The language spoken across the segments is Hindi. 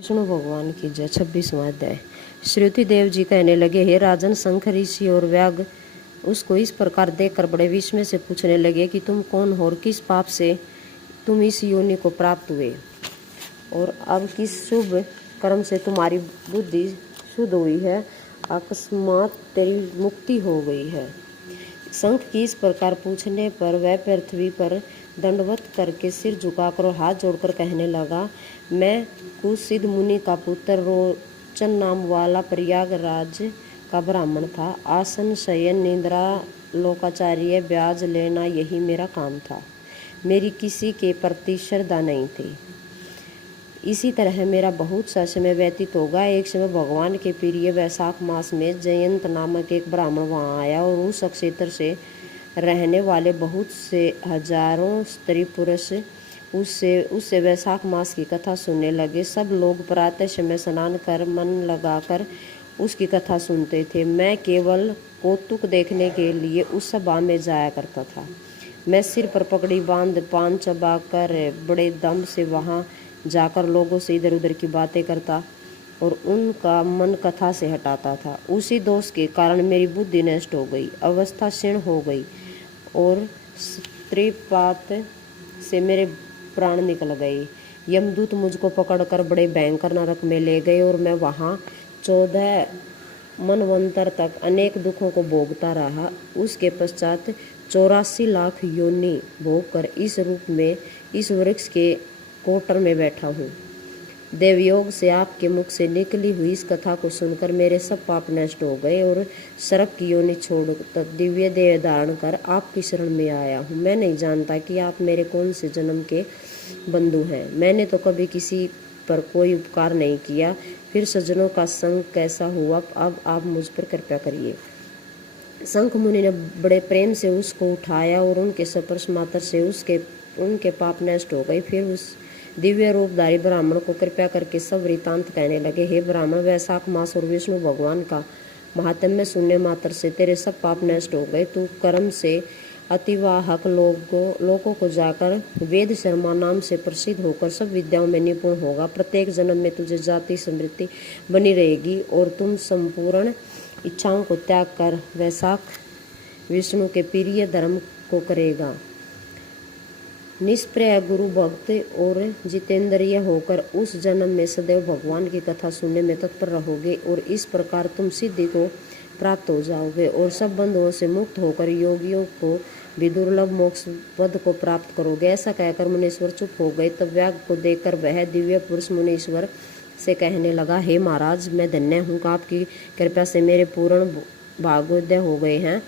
विष्णु भगवान की जय। 26वां अध्याय। श्रुति देव जी कहने लगे, हे राजन, शंख ऋषि और व्याग उसको इस प्रकार देखकर बड़े विस्मय से पूछने लगे कि तुम कौन हो और किस पाप से तुम इस योनि को प्राप्त हुए, और अब किस शुभ कर्म से तुम्हारी बुद्धि शुद्ध हुई है, अकस्मात तेरी मुक्ति हो गई है। शंख की इस प्रकार पूछने पर वह पृथ्वी पर दंडवत करके सिर झुकाकर और हाथ जोड़कर कहने लगा, मैं कुसिद मुनि का पुत्र रोचन नाम वाला प्रयागराज का ब्राह्मण था। आसन शयन निद्रा लोकाचार्य ब्याज लेना यही मेरा काम था। मेरी किसी के प्रति श्रद्धा नहीं थी। इसी तरह मेरा बहुत सा समय व्यतीत होगा। एक समय भगवान के प्रिय वैशाख मास में जयंत नामक एक ब्राह्मण वहाँ आया और उस क्षेत्र से रहने वाले बहुत से हजारों स्त्री पुरुष उससे वैशाख मास की कथा सुनने लगे। सब लोग प्रातः समय स्नान कर मन लगाकर उसकी कथा सुनते थे। मैं केवल कौतुक देखने के लिए उस सभा में जाया करता था। मैं सिर पर पगड़ी बांध पान चबाकर बड़े दम से वहाँ जाकर लोगों से इधर उधर की बातें करता और उनका मन कथा से हटाता था। उसी दोष के कारण मेरी बुद्धि नष्ट हो गई, अवस्था क्षीण हो गई और स्त्रीपात से मेरे प्राण निकल गए। यमदूत मुझको पकड़कर बड़े भयंकर नरक में ले गए और मैं वहाँ 14 मनवंतर तक अनेक दुखों को भोगता रहा। उसके पश्चात 84 लाख योनि भोग कर इस रूप में इस वृक्ष के कोटर में बैठा हूँ। देवयोग से आपके मुख से निकली हुई इस कथा को सुनकर मेरे सब पाप नष्ट हो गए और सर्प की योनि छोड़कर दिव्य देह धारण कर आपकी शरण में आया हूँ। मैं नहीं जानता कि आप मेरे कौन से जन्म के बंधु हैं। मैंने तो कभी किसी पर कोई उपकार नहीं किया, फिर सज्जनों का संग कैसा हुआ। अब आप मुझ पर कृपा करिए। शंख मुनि ने बड़े प्रेम से उसको उठाया और उनके स्पर्श मात्र से उनके पाप नष्ट हो गए। फिर उस दिव्य रूपधारी ब्राह्मण को कृपया करके सब वृतांत कहने लगे। हे ब्राह्मण, वैशाख मास और विष्णु भगवान का महात्म्य सुनने मात्र से तेरे सब पाप नष्ट हो गए। तू कर्म से अतिवाहक लोगों को जाकर वेद शर्मा नाम से प्रसिद्ध होकर सब विद्याओं में निपुण होगा। प्रत्येक जन्म में तुझे जाति समृद्धि बनी रहेगी और तुम संपूर्ण इच्छाओं को त्याग कर वैशाख विष्णु के प्रिय धर्म को करेगा। निष्प्रय गुरु भक्त और जितेंद्रिय होकर उस जन्म में सदैव भगवान की कथा सुनने में तत्पर रहोगे और इस प्रकार तुम सिद्धि को प्राप्त हो जाओगे और सब बंधुओं से मुक्त होकर योगियों को भी दुर्लभ मोक्ष पद को प्राप्त करोगे। ऐसा कहकर मुनीश्वर चुप हो गए। तब व्याग को देखकर वह दिव्य पुरुष मुनीश्वर से कहने लगा, हे महाराज, मैं धन्य हूँ। आपकी कृपा से मेरे पूर्ण भाग्योदय हो गए हैं।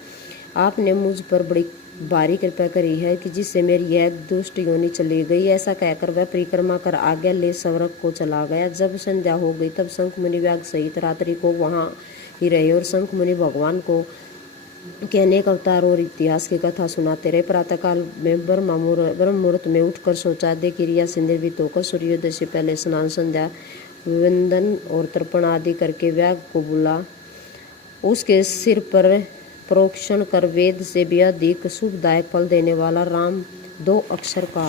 आपने मुझ पर बड़ी भारी कृपा करी है कि जिससे मेरी यह दुष्ट योनि चली गई। ऐसा कहकर वह परिक्रमा कर आज्ञा ले स्वर्ग को चला गया। जब संध्या हो गई तब शंख मुनि व्याग सहित रात्रि को वहाँ ही रहे और शंख मुनि भगवान को के अनेक अवतार और इतिहास की कथा सुनाते रहे। प्रातःकाल में ब्रह्म मुहूर्त में उठकर शौचादय क्रिया से निर्वित होकर सूर्योदय से पहले स्नान संध्या वंदन और तर्पण आदि करके व्याग को बुला उसके सिर पर प्रोक्षण कर वेद से भी अधिक शुभदायक फल देने वाला राम 2 अक्षर का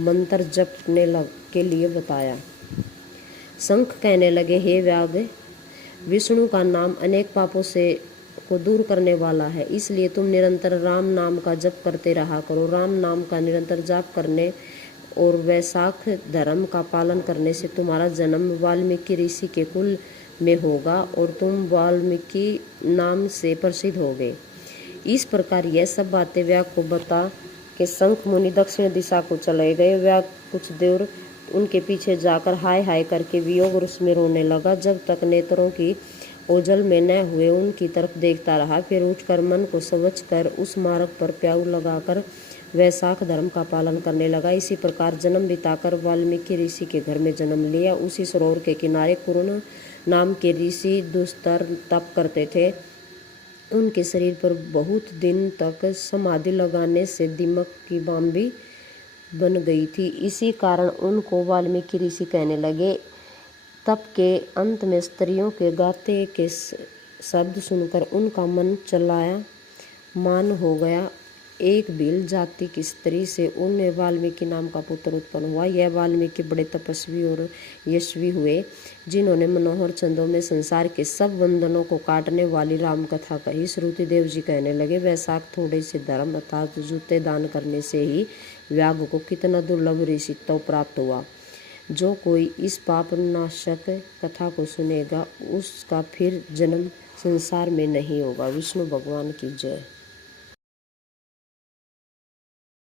मंत्र जपने के लिए बताया। शंख कहने लगे, हे व्याग, विष्णु का नाम अनेक पापों से को दूर करने वाला है, इसलिए तुम निरंतर राम नाम का जप करते रहा करो। राम नाम का निरंतर जाप करने और वैशाख धर्म का पालन करने से तुम्हारा जन्म वाल्मीकि ऋषि के कुल में होगा और तुम वाल्मीकि नाम से प्रसिद्ध होगे। इस प्रकार यह सब बातें व्याग को बता के शंख मुनि दक्षिण दिशा को चले गए। व्याग कुछ देर उनके पीछे जाकर हाय हाय करके वियोग रस में रोने लगा। जब तक नेत्रों की ओझल में न हुए उनकी तरफ देखता रहा। फिर उठकर मन को स्वच्छ कर उस मार्ग पर प्याऊ लगाकर वैशाख धर्म का पालन करने लगा। इसी प्रकार जन्म बिताकर वाल्मीकि ऋषि के घर में जन्म लिया। उसी सरोवर के किनारे कुरुण नाम के ऋषि दुस्तर तप करते थे। उनके शरीर पर बहुत दिन तक समाधि लगाने से दिमक की बांबी बन गई थी। इसी कारण उनको वाल्मीकि ऋषि कहने लगे। तप के अंत में स्त्रियों के गाते के शब्द सुनकर उनका मन चलाया मान हो गया एक भील जाति की स्त्री से उन्हें वाल्मीकि नाम का पुत्र उत्पन्न हुआ। यह वाल्मीकि बड़े तपस्वी और यशस्वी हुए, जिन्होंने मनोहर छंदों में संसार के सब बंधनों को काटने वाली राम कथा कही। श्रुतिदेव जी कहने लगे, वैशाख थोड़े से धर्म अर्थात जूते दान करने से ही व्याग को कितना दुर्लभ ऋषित्व प्राप्त हुआ। जो कोई इस पाप नाशक कथा को सुनेगा उसका फिर जन्म संसार में नहीं होगा। विष्णु भगवान की जय।